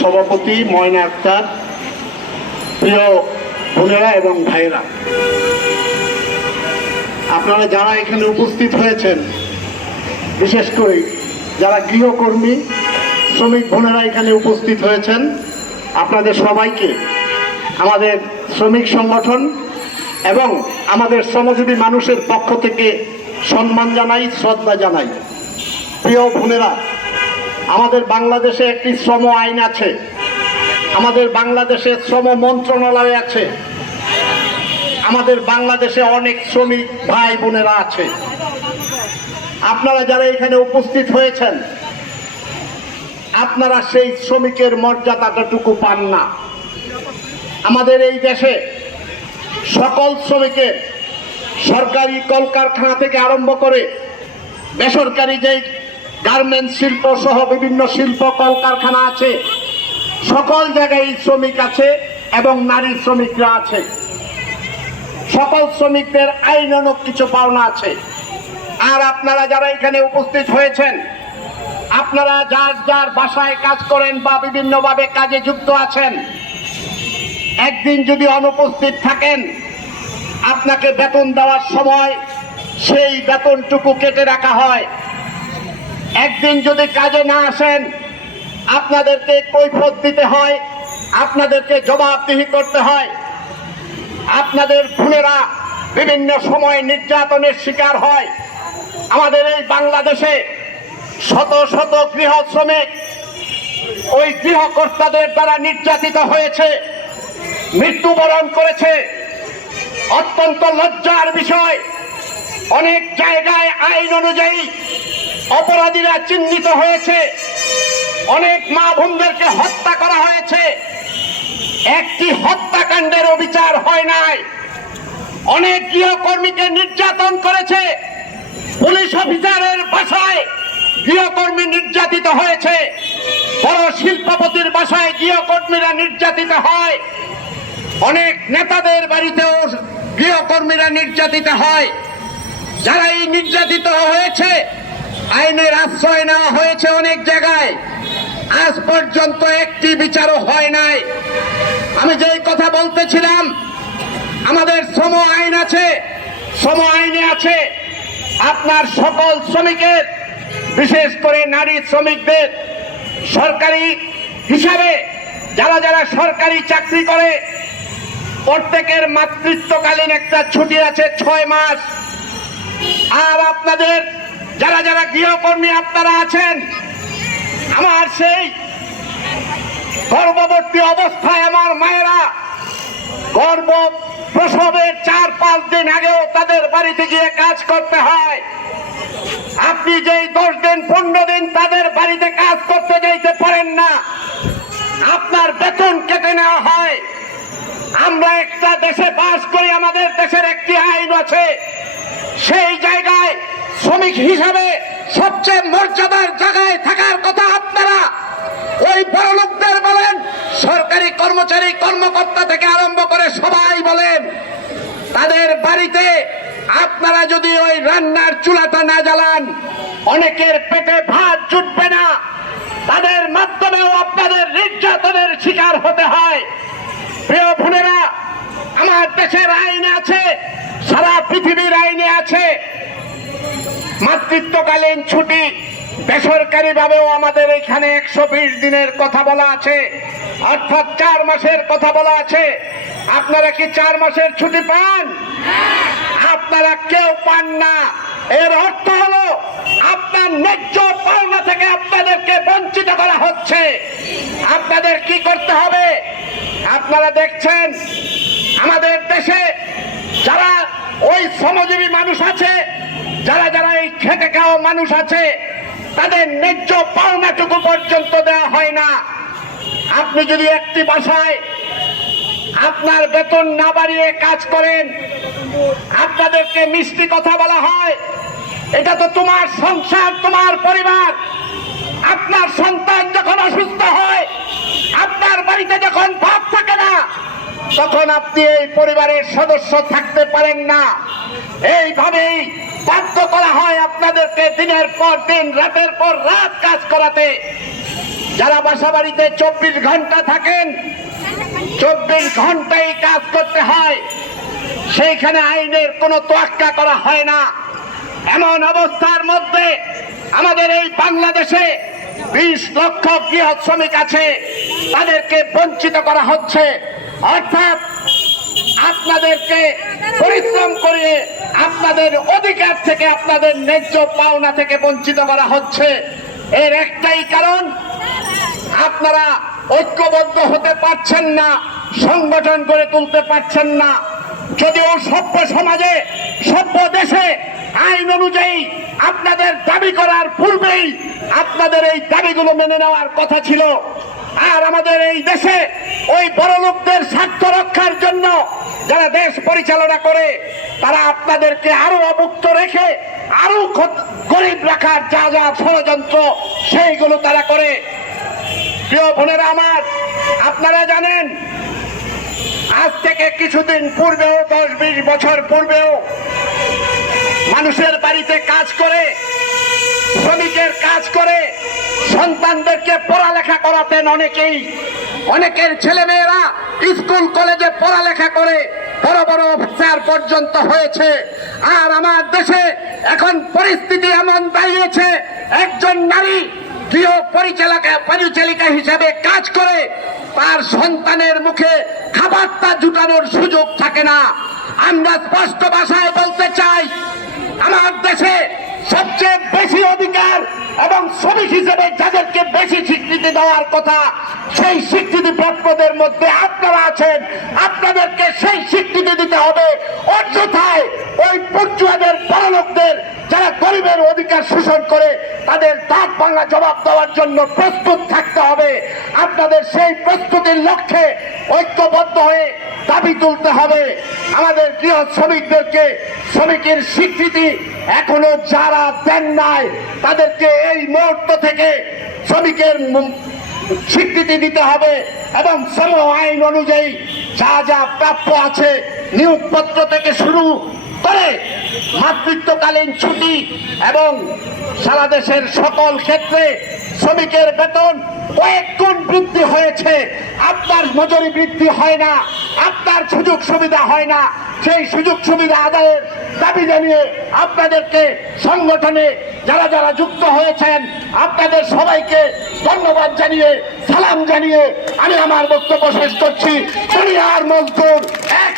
সভাপতি ময়না আক্তার, প্রিয় বোনেরা এবং ভাইয়েরা। আপনারা যারা এখানে উপস্থিত হয়েছেন, বিশেষ করে যারা গৃহকর্মী, শ্রমিক বোনেরা এখানে উপস্থিত হয়েছেন, আপনাদের সবাইকে আমাদের শ্রমিক সংগঠন এবং আমাদের শ্রমজীবী মানুষের পক্ষ থেকে সম্মান জানাই, শ্রদ্ধা জানাই। প্রিয় বোনেরা আমাদের বাংলাদেশে একটি শ্রম আইন আছে। আমাদের বাংলাদেশে শ্রম মন্ত্রণালয় আছে। আমাদের বাংলাদেশে অনেক শ্রমিক ভাই বোনেরা আছে। আপনারা যারা এখানে উপস্থিত হয়েছেন, আপনারা সেই শ্রমিকের মর্যাদাটাটুকু পান না। আমাদের এই দেশে সকল শ্রমিকের সরকারি কলকারখানা থেকে আরম্ভ করে বেসরকারি যেই গার্মেন্টস শিল্প সহ বিভিন্ন শিল্প কলকারখানা আছে। সকল জায়গায় শ্রমিক আছে এবং নারী শ্রমিকরা আছে। সকল শ্রমিকদের আইনানুক কিছু পাওনা আছে। আর আপনারা যারা এখানে উপস্থিত হয়েছেন, আপনারা যার যার বাসায় কাজ করেন বা বিভিন্নভাবে কাজে যুক্ত আছেন, একদিন যদি অনুপস্থিত থাকেন, আপনাকে বেতন দেওয়ার সময় সেই বেতনটুকু কেটে রাখা হয়। একদিন যদি কাজে না আসেন, আপনাদেরকে কৈফত দিতে হয়, আপনাদেরকে জবাবদিহি করতে হয়। আপনাদের ভুলেরা বিভিন্ন সময় নির্যাতনের শিকার হয়। আমাদের এই বাংলাদেশে শত শত গৃহ শ্রমিক ওই গৃহকর্তাদের দ্বারা নির্যাতিত হয়েছে, মৃত্যুবরণ করেছে। অত্যন্ত লজ্জার বিষয়, অনেক জায়গায় আইন অনুযায়ী অপরাধীরা চিহ্নিত হয়েছে। অনেক মা বোনদেরকে হত্যা করা হয়েছে। একটি হত্যাকাণ্ডের বিচার হয় নাই। অনেক গৃহকর্মীকে নির্যাতন করেছে। পুলিশ অফিসারের বাসায় গৃহকর্মী নির্যাতিত হয়েছে। বড় শিল্পপতির বাসায় গৃহকর্মীরা নির্যাতিত হয়। অনেক নেতাদের বাড়িতেও গৃহকর্মীরা নির্যাতিত হয়। যারা এই নির্যাতিত হয়েছে আইনের আশ্রয় নেওয়া হয়েছে অনেক জায়গায়। আজ পর্যন্ত একটি বিচারও হয় নাই। আমি যেই কথা বলতেছিলাম, আমাদের শ্রম আইন আছে, শ্রম আইনে আছে। আপনার সকল শ্রমিকের, বিশেষ করে নারী শ্রমিকদের, সরকারি হিসাবে যারা যারা সরকারি চাকরি করে, প্রত্যেকের মাতৃত্বকালীন একটা ছুটি আছে ছয় মাস। আর আপনাদের যারা যারা গৃহকর্মী আপনারা আছেন, আমার সেই গর্ভবতী অবস্থায় আমার মায়েরা গর্ভ প্রসবের চার পাঁচ দিন আগেও তাদের বাড়িতে গিয়ে কাজ করতে হয়। আপনি যেই দশ দিন, পনেরো দিন তাদের বাড়িতে কাজ করতে যাইতে পারেন না, আপনার বেতন কেটে নেওয়া হয়। আমরা একটা দেশে বাস করি, আমাদের দেশের একটি আইন আছে। সেই জায়গায় শ্রমিক হিসাবে সবচেয়ে মর্যাদার জায়গায় থাকার কথা আপনারা ওই বড় বলেন, সরকারি কর্মচারী কর্মকর্তা থেকে আরম্ভ করে সবাই বলেন, তাদের বাড়িতে আপনারা যদি ওই রান্নার চুলাটা না জ্বালান, অনেকের পেটে ভাত জুটবে না। তাদের মাধ্যমেও আপনাদের নির্যাতনের শিকার হতে হয়। প্রিয় বোনেরা, আমার দেশের আইন আছে, সারা পৃথিবীর আইনে আছে। মাতৃত্বকালীন ছুটি বেসরকারি ভাবেও আমাদের এখানে একশো বিশ দিনের কথা বলা আছে। অর্থাৎ চার মাসের কথা বলা আছে। আপনারা কি চার মাসের ছুটি পান? আপনারা কেউ পান না। এর অর্থ হলো, আপনার ন্যায্য পাওনা থেকে আপনাদেরকে বঞ্চিত করা হচ্ছে। আপনাদের কি করতে হবে? আপনারা দেখছেন, আমাদের দেশে যারা ওই শ্রমজীবী মানুষ আছে যারা যারা এই খেটে খাওয়া মানুষ আছে, তাদের ন্যায্য পাওনাটুকু পর্যন্ত দেওয়া হয় না। আপনি যদি একটি বাসায় আপনার বেতন না বাড়িয়ে কাজ করেন, আপনাদেরকে মিষ্টি কথা বলা হয়, এটা তো তোমার সংসার, তোমার পরিবার। আপনার সন্তান যখন অসুস্থ হয়, আপনার বাড়িতে যখন ভাত থাকে না, তখন আপনি এই পরিবারের সদস্য থাকতে পারেন না। এইভাবেই আপনাদেরকে দিনের পর দিন, রাতের পর রাত কাজ করাতে। যারা বাসা বাড়িতে চব্বিশ ঘণ্টা থাকেন, চব্বিশ ঘন্টাই কাজ করতে হয়। সেইখানে আইনের কোনো তোয়াক্কা করা হয় না। এমন অবস্থার মধ্যে আমাদের এই বাংলাদেশে বিশ লক্ষ বৃহৎ শ্রমিক আছে। তাদেরকে বঞ্চিত করা হচ্ছে। অর্থাৎ আপনাদেরকে পরিশ্রম করিয়ে আপনাদের অধিকার থেকে, আপনাদের ন্যায্য পাওনা থেকে বঞ্চিত করা হচ্ছে। এর একটাই কারণ, আপনারা ঐক্যবদ্ধ হতে পারছেন না, সংগঠন করে তুলতে পারছেন না। যদিও সভ্য সমাজে, সভ্য দেশে আইন অনুযায়ী আপনাদের দাবি করার পূর্বেই আপনাদের এই দাবিগুলো মেনে নেওয়ার কথা ছিল। আর আমাদের এই দেশে ওই বড় লোকদের স্বার্থ রক্ষার জন্য যারা দেশ পরিচালনা করে, তারা আপনাদেরকে আরও অভুক্ত রেখে, আরও গরিব রাখার যা যা ষড়যন্ত্র, সেইগুলো তারা করে। প্রিয় বোনেরা আমার, আপনারা জানেন, আজ থেকে কিছুদিন পূর্বেও দশ বিশ বছর পূর্বেও, মানুষের বাড়িতে কাজ করে, শ্রমিকের কাজ করে সন্তানদেরকে পড়ালেখা করাতেন অনেকেই। অনেকের ছেলেমেয়েরা স্কুল, কলেজে পড়ালেখা করে বড় বড় অফিসার পর্যন্ত হয়েছে। আর আমার দেশে এখন পরিস্থিতি এমন দাঁড়িয়েছে, একজন নারী গৃহ পরিচালকা পরিচালিকা হিসাবে কাজ করে, তার সন্তানের মুখে খাবারটা জুটানোর সুযোগ থাকে না। আমরা স্পষ্ট ভাষায় বলতে চাই, আমার দেশে সবচেয়ে বেশি অধিকার এবং শ্রমিক হিসেবে যাদেরকে বেশি স্বীকৃতি দেওয়ার কথা, সেই স্বীকৃতি প্রাপ্যদের মধ্যে আপনারা আছেন। আপনাদেরকে সেই স্বীকৃতি দিতে হবে। অযথায় ওই পর্যুয়াদের বড় লোকদের যারা গরিবের অধিকার শোষণ করে, তাদের দাঁত বাংলা জবাব দেওয়ার জন্য প্রস্তুত থাকতে হবে। আপনাদের সেই প্রস্তুতির লক্ষ্যে ঐক্যবদ্ধ হয়ে দাবি তুলতে হবে। আমাদের গৃহ শ্রমিকদেরকে শ্রমিকের স্বীকৃতি এখনও যারা দেন নাই, তাদেরকে এই মুহূর্ত থেকে শ্রমিকের স্বীকৃতি দিতে হবে এবং শ্রম আইন অনুযায়ী যা যা প্রাপ্য আছে নিয়োগপত্র থেকে শুরু করে মাতৃত্বকালীন ছুটি এবং সারা দেশের সকল ক্ষেত্রে শ্রমিকের বেতন কয়েক গুণ বৃদ্ধি হয়েছে। আপনার মজুরি বৃদ্ধি হয় না, আপনার সুযোগ সুবিধা হয় না। সেই সুযোগ সুবিধা আদায়ের দাবি জানিয়ে আপনাদেরকে সংগঠনে যারা যারা যুক্ত হয়েছেন, আপনাদের সবাইকে ধন্যবাদ জানিয়ে, সালাম জানিয়ে আমি আমার বক্তব্য শেষ করছি। দুনিয়ার মজদুর এক